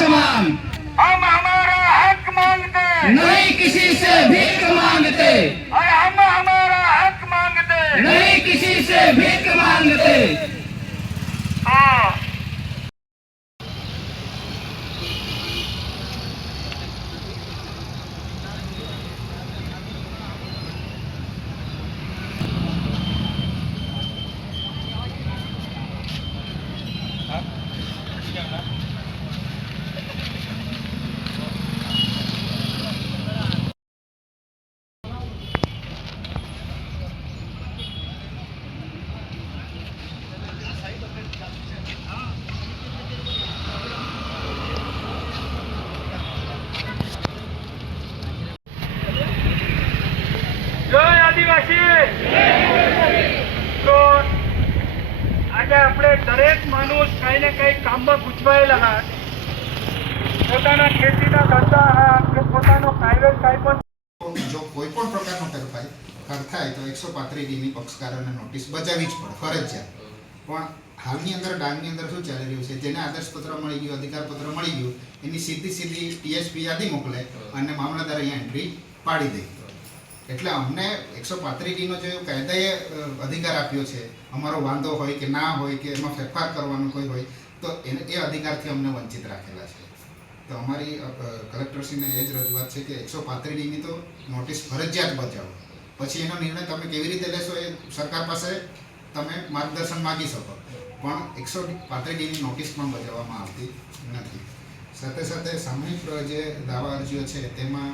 समान, हम हमारा हक मांगते, नहीं किसी से भीख मांगते, और हम हमारा हक मांगते। नहीं किसी से भीख मांगते। हाँ, જય આદિવાસી। તો આજે આપણે દરેક માણસ કઈ ને કઈ કામમાં ગૂંચવાયેલા હા, પોતાના ખેતીના ધંધા હા કે પોતાનો પ્રાઇવેટ કાંઈ પણ જો કોઈ પણ પ્રકારનો ફેરફાર થાય તો 135 પક્ષકારોને નોટિસ બજાવવી જ પડે, ફરજિયાત. પણ હાલની અંદર ડાંગની અંદર શું ચાલી રહ્યું છે, જેને આદેશપત્ર મળી ગયું, અધિકારપત્ર મળી ગયું, એની સીધી ટીએસપી યાદી મોકલે અને મામલતદાર અહીંયા એન્ટ્રી પાડી દે. એટલે અમને 135 જે કાયદાએ અધિકાર આપ્યો છે, અમારો વાંધો હોય કે ના હોય કે એમાં ફેરફાર કરવાનો કોઈ હોય તો એ અધિકારથી અમને વંચિત રાખેલા છે. તો અમારી કલેક્ટરશ્રીને એ જ રજૂઆત છે કે 135 તો નોટિસ ફરજિયાત બજાવો. પછી એનો નિર્ણય તમે કેવી રીતે લેશો એ સરકાર પાસે તમે માર્ગદર્શન માગી શકો, પણ 135 નોટિસ પણ બજાવવામાં આવતી નથી. સાથે સાથે સામૂહિક જે દાવા અરજીઓ છે તેમાં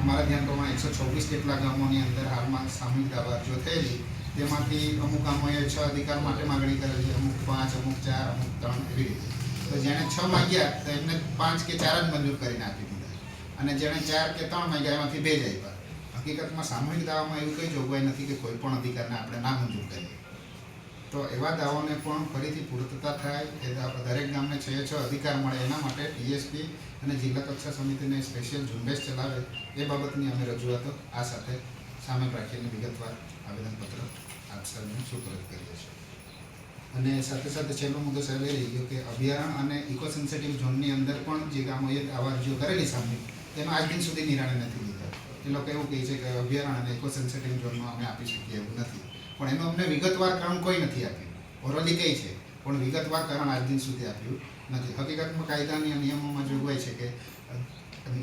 અમારા ધ્યાન પ્રમાણે 126 જેટલા ગામોની અંદર હાલમાં સામૂહિક દાવા અરજીઓ થયેલી. તેમાંથી અમુક ગામોએ 6 અધિકાર માટે માગણી કરેલી, અમુક 5, અમુક 4, અમુક 3 એવી રીતે. તો જેણે 6 માંગ્યા તો એમને 5 કે 4 જ મંજૂર કરીને આપી દીધા, અને જેણે 4 કે 3 માંગ્યા એમાંથી 2 જ આપ્યા. હકીકતમાં સામૂહિક દાવામાં એવી કંઈ જોગવાઈ નથી કે કોઈ પણ અધિકારને આપણે ના મંજૂર કરીએ. તો એવા દાવાઓને પણ ફરીથી પૂર્તતા થાય, એ દરેક ગામને 6 અધિકાર મળે, એના માટે ટીએસપી અને જિલ્લા કક્ષા સમિતિને સ્પેશિયલ ઝુંબેશ ચલાવે એ બાબતની અમે રજૂઆતો આ સાથે સામેલ રાખીને વિગતવાર આવેદનપત્ર આપ સૌને સુપરત કરીએ છીએ. અને સાથે સાથે છેલ્લો મુદ્દો સાહેબ એ રહી ગયો કે અભયારણ્ય અને ઇકો સેન્સિટિવ ઝોનની અંદર પણ જે ગામોએ આવા અરજીઓ કરેલી સામે તેમાં આજ દિન સુધી નિર્ણય નથી લીધા. એ લોકો એવું કહે છે કે અભયારણ્ય અને ઇકો સેન્સિટિવ ઝોનમાં અમે આપી શકીએ એવું નથી, પણ એનું અમને વિગતવાર કારણ કોઈ નથી આપ્યું. ઓરલી કહે છે પણ વિગતવાર કારણ આજ દિન સુધી આપ્યું નથી. હકીકતમાં કાયદાની નિયમોમાં જોગવાઈ છે કે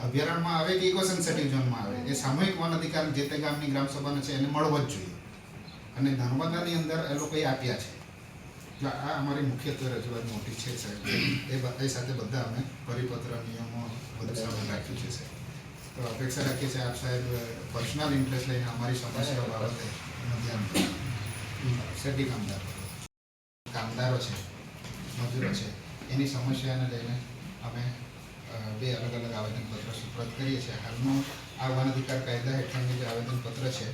અભયારણ્યમાં આવે કે ઇકો સેન્સિટિવ ઝોનમાં આવે, એ સામૂહિક વન અધિકાર જે તે ગામની ગ્રામસભાને છે એને મળવો જ જોઈએ, અને નર્મદાની અંદર એ લોકોએ આપ્યા છે. આ અમારી મુખ્યત્વે રજૂઆત મોટી છે સાહેબ. એ સાથે બધા અમે પરિપત્ર નિયમો બધું સામે રાખ્યું છે સાહેબ. તો અપેક્ષા રાખીએ છીએ આપ સાહેબ પર્સનલ ઇન્ટરેસ્ટ લઈને અમારી સમસ્યાઓ બાબતે એનું ધ્યાન રાખો. શેરડી કામદારો છે, મજૂરો છે, એની સમસ્યાને લઈને અમે 2 અલગ અલગ આવેદનપત્ર સુપ્રત કરીએ છીએ. હાલનું આ વન અધિકાર કાયદા હેઠળનું જે આવેદનપત્ર છે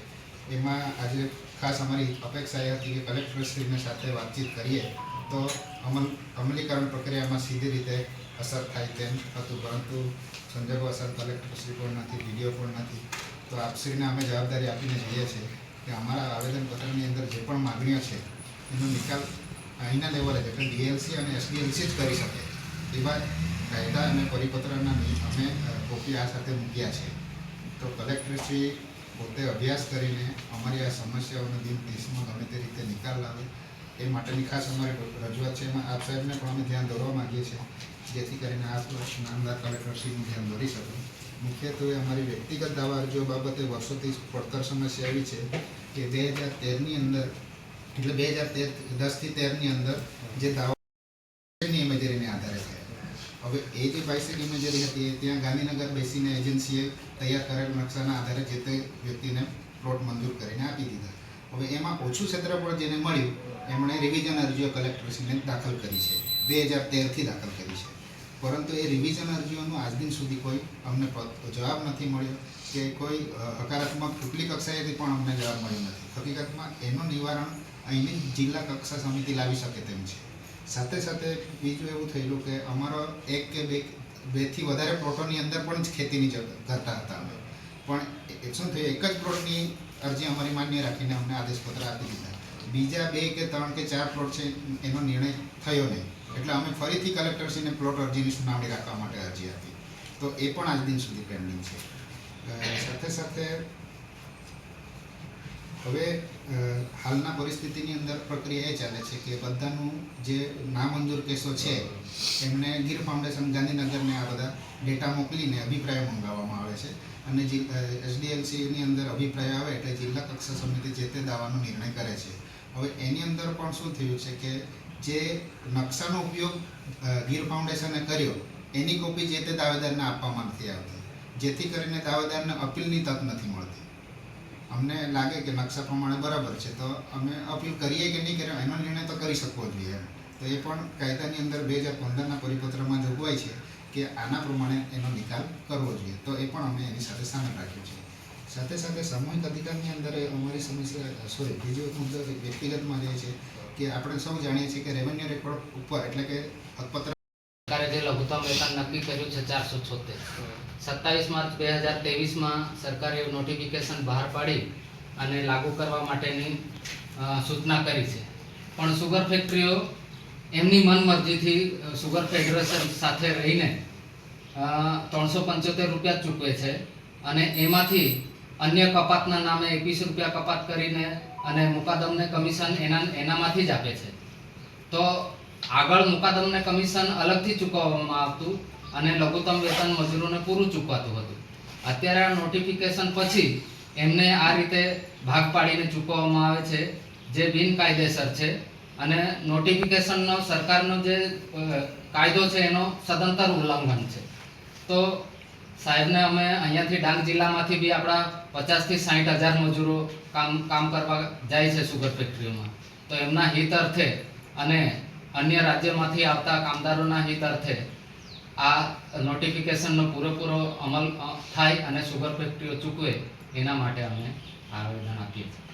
એમાં આજે ખાસ અમારી અપેક્ષા એ હતી કે કલેક્ટરશ્રીને સાથે વાતચીત કરીએ તો અમલીકરણ પ્રક્રિયામાં સીધી રીતે અસર થાય તેમ હતું, પરંતુ સંજોગો અસર કલેક્ટરશ્રી પણ નથી, ડીડીઓ પણ નથી. તો આપશ્રીને અમે જવાબદારી આપીને જઈએ છીએ કે અમારા આવેદનપત્રની અંદર જે પણ માગણીઓ છે એનો નિકાલ અહીંના લેવલે એટલે ડીએલસી અને એસડીએલસી જ કરી શકે એવા કાયદા અને પરિપત્રના અમે કોપી આ સાથે મૂક્યા છે. તો કલેક્ટરશ્રી પોતે અભ્યાસ કરીને અમારી આ સમસ્યાઓનો દિન 30માં ગમે તે રીતે નિકાલ લાવે એ માટેની ખાસ અમારી રજૂઆત છે. એમાં આપ સાહેબને પણ અમે ધ્યાન દોરવા માગીએ છીએ જેથી કરીને આપ નામદાર કલેક્ટરશ્રીનું ધ્યાન દોરી શકો. મુખ્યત્વે અમારી વ્યક્તિગત દાવા અરજીઓ બાબતે વર્ષોથી પડતર સમસ્યા એવી છે કે 2013ની અંદર એટલે 2010થી 13ની અંદર જે દાવા ઇમેજરીને આધારે થયા. હવે એ જે બાયસેગ ઇમેજરી હતી ત્યાં ગાંધીનગર બેસીને એજન્સીએ તૈયાર કરેલ નકશાના આધારે જે તે વ્યક્તિને પ્લોટ મંજૂર કરીને આપી દીધા. હવે એમાં ઓછું ક્ષેત્રફળ જેને મળ્યું એમણે રિવિઝન અરજીઓ કલેક્ટરશ્રીને દાખલ કરી છે, 2013થી દાખલ કરી છે. પરંતુ એ રિવિઝન અરજીઓનો આજ દિન સુધી કોઈ અમને જવાબ નથી મળ્યો કે કોઈ હકારાત્મક ઉપલી કક્ષાએથી પણ અમને જવાબ મળ્યો નથી. હકીકતમાં એનું નિવારણ અહીંની જિલ્લા કક્ષા સમિતિ લાવી શકે તેમ છે. સાથે સાથે બીજું એવું થયેલું કે અમારો 1 કે 2થી વધારે પ્લોટોની અંદર પણ જ ખેતીની કરતા હતા અમે, પણ શું થયું એક જ પ્લોટની અરજી અમારી માન્ય રાખીને અમને આદેશપત્ર આપી દીધા. બીજા 2 કે 3 કે 4 પ્લોટ છે એનો નિર્ણય થયો નહીં, એટલે અમે ફરીથી કલેક્ટરશ્રીને પ્લોટ અરજીની સુનાવણી રાખવા માટે અરજી આપી, તો એ પણ આજ દિન સુધી પેન્ડિંગ છે. સાથે સાથે હવે હાલના પરિસ્થિતિની અંદર પ્રક્રિયા એ ચાલે છે કે બધાનું જે નામંજૂર કેસો છે એમને ગીર ફાઉન્ડેશન ગાંધીનગરને આ બધા ડેટા મોકલીને અભિપ્રાયો મંગાવવામાં આવે છે, અને SDLCની અંદર અભિપ્રાય આવે એટલે જિલ્લા કક્ષા સમિતિ જે તે દાવાનો નિર્ણય કરે છે. હવે એની અંદર પણ શું થયું છે કે જે નકશાનો ઉપયોગ ગીર ફાઉન્ડેશને કર્યો એની કોપી જે તે દાવેદારને આપવામાં નથી આવતી, જેથી કરીને દાવેદારને અપીલની તક નથી મળતી. અમને લાગે કે નકશા પ્રમાણે બરાબર છે તો અમે અપીલ કરીએ કે નહીં કરીએ એનો નિર્ણય તો કરી શકવો જોઈએ. તો એ પણ કાયદાની અંદર 2015ના પરિપત્રમાં જોગવાઈ છે કે આના પ્રમાણે એનો નિકાલ કરવો જોઈએ, તો એ પણ અમે એની સાથે સામેલ રાખ્યું છે. સાથે સાથે સામૂહિક અધિકારની અંદર અમારી સમસ્યા બીજો એક મુદ્દો વ્યક્તિગતમાં રહે છે કે આપણે સૌ જાણીએ છીએ કે રેવન્યુ રેકોર્ડ ઉપર એટલે કે હકપત્ર સરકારે જે લઘુત્તમ વેતન નક્કી કર્યું છે 476, 27 માર્ચ 2023માં સરકારે નોટિફિકેશન બહાર પાડી અને લાગુ કરવા માટેની સૂચના કરી છે, પણ સુગર ફેક્ટરીઓ એમની મનમરજીથી સુગર ફેડરેશન સાથે રહીને 375 રૂપિયા ચૂકવે છે, અને એમાંથી અન્ય કપાતના નામે 21 રૂપિયા કપાત કરીને અને મુકાદમને કમિશન એનામાંથી જ આપે છે. તો આગળ મુકાદમને કમિશન અલગથી ચૂકવવામાં આવતું અને લઘુત્તમ વેતન મજૂરોને પૂરું ચૂકવાતું હતું. અત્યારે આ નોટિફિકેશન પછી એમને આ રીતે ભાગ પાડીને ચૂકવવામાં આવે છે, જે બિનકાયદેસર છે, અને નોટિફિકેશનનો સરકારનો જે કાયદો છે એનો સદંતર ઉલ્લંઘન છે. તો સાહેબને અમે અહીંયાથી ડાંગ જિલ્લામાંથી બી આપણા 50 થી 60 હજાર મજૂરો કામ કરવા જાય છે સુગર ફેક્ટરીઓમાં, તો એમના હિત અર્થે અને અન્ય રાજ્યમાંથી આવતા કામદારોના હિત અર્થે આ નોટિફિકેશનનો પૂરેપૂરો અમલ થાય અને સુગર ફેક્ટરીઓ ચૂકવે એના માટે અમે આવેદન આપીએ છીએ.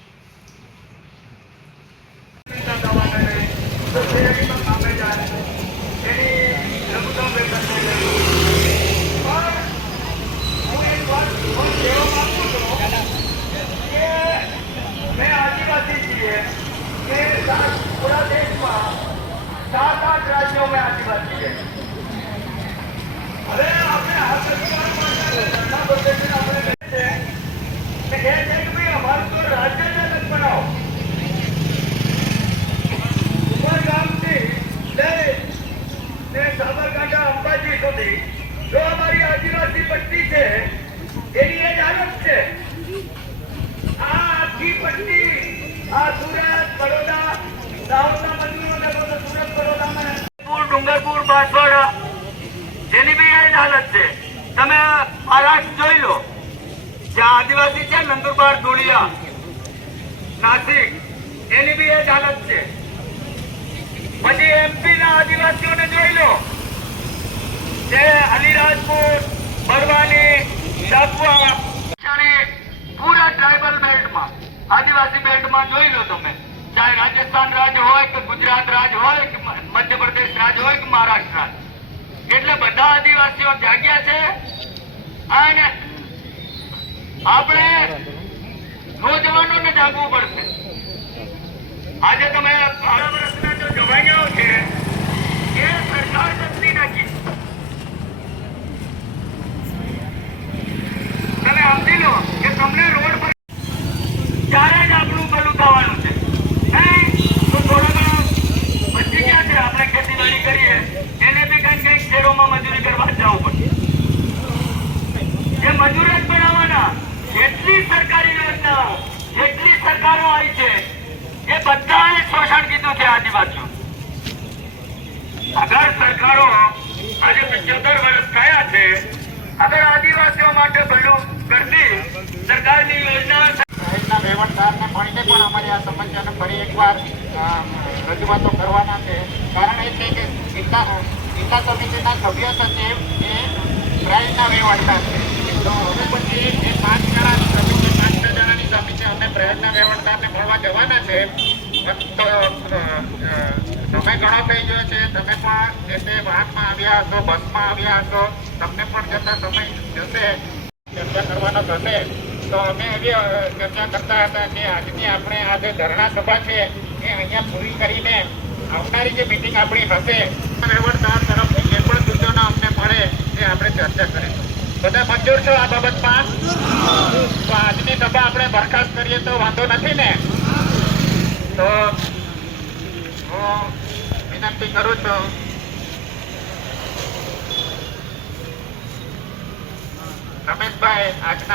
पूरा देश में 7-8 राज्यों में आदिवासी है. अरे आपने हर सरकार धरना प्रदर्शन आपने कहते हैं कि भाई हमारे तो राज्य ने अलग बनाओ. गांव से साबरकांठा अंबाजी सुधी जो हमारी आदिवासी पट्टी है એની એ જ હાલત છે. આ આખી પટ્ટી આ સુરત બરોડા દાહોદના મજૂરોને બધું સુરત બરોડામાં ડુંગરપુર બાંસવાડા જેની બી એ જ હાલત છે. તમે મહારાષ્ટ્ર જોઈ લો, જ્યાં આદિવાસી છે નંદુરબાર ધોળિયા નાસિક એની બી એ જ હાલત છે. પછી MP ના આદિવાસીઓને જોઈ લો, જે અલીરાજપુર બરવાની શાકવા પૂરા ટ્રાઇબલ બેલ્ટમાં આદિવાસી બેલ્ટમાં જોઈ લો તમે, ચાહે રાજસ્થાન રાજ્ય હોય કે ગુજરાત રાજ્ય હોય કે મધ્યપ્રદેશ રાજ્ય હોય કે મહારાષ્ટ્ર રાજ્ય, એટલે બધા આદિવાસીઓ જાગ્યા છે. અને આપણે નોજવાનોને જાગવું પડશે. આજે તમે 12 વર્ષના જો જવાનીઓ છે એ સરકાર બદલી નાખી. તમે સમજી લો કે તમને રોડ પર ત્યારે જ આપણું ભલું થવાનું છે. નહીં તો થોડા ઘણા બચી ગયા છે, આપણે ખેતીવાડી કરીએ એને બી કંઈક શહેરોમાં મજૂરી કરવા જવું પડશે. એ મજૂર જ બનાવવાના. જેટલી સરકારી યોજનાઓ જેટલી સરકારો આવી છે એ બધાએ શોષણ કીધું છે આદિવાસીઓ. અગર સરકારો આજે 75 વર્ષ થયા છે, અગર આદિવાસીઓ માટે ભલું કરતી સરકારની યોજના શહેરના વહીવટદારને મળીને પણ અમારી આ સમસ્યાને ફરી એકવાર રજૂઆતો કરવાના છે. કારણ એ છે કે જિલ્લા સમિતિના સભ્ય સચિવ એ પ્રાઇઝના વહીવટદાર છે. તો હવે પછી એ 5 જણાની સમિતિ અમે પ્રયત્ન વહીવટદારને મળવા જવાના છે. તો સમય ઘણો થઈ ગયો છે, તમે પણ જે તે વાહનમાં આવ્યા હશો, બસમાં આવ્યા હશો, તમને પણ જતા સમય જશે, ચર્ચા કરવાનો થશે. તો અમે એવી ચર્ચા કરતા હતા કે આજની આપણે આ જે ધરણા સભા છે એ અહીંયા પૂરી કરીને આવનારી જે મીટિંગ આપણી હશે વહીવટદાર તરફથી જે પણ સૂચનો અમને મળે એ આપણે ચર્ચા કરીશું. બધા મંજૂર છો આ બાબતમાં? તો આજની સભા આપણે બરખાસ્ત કરીએ તો વાંધો નથી ને? તો હું વિનંતી કરું છું રમેશભાઈ આજના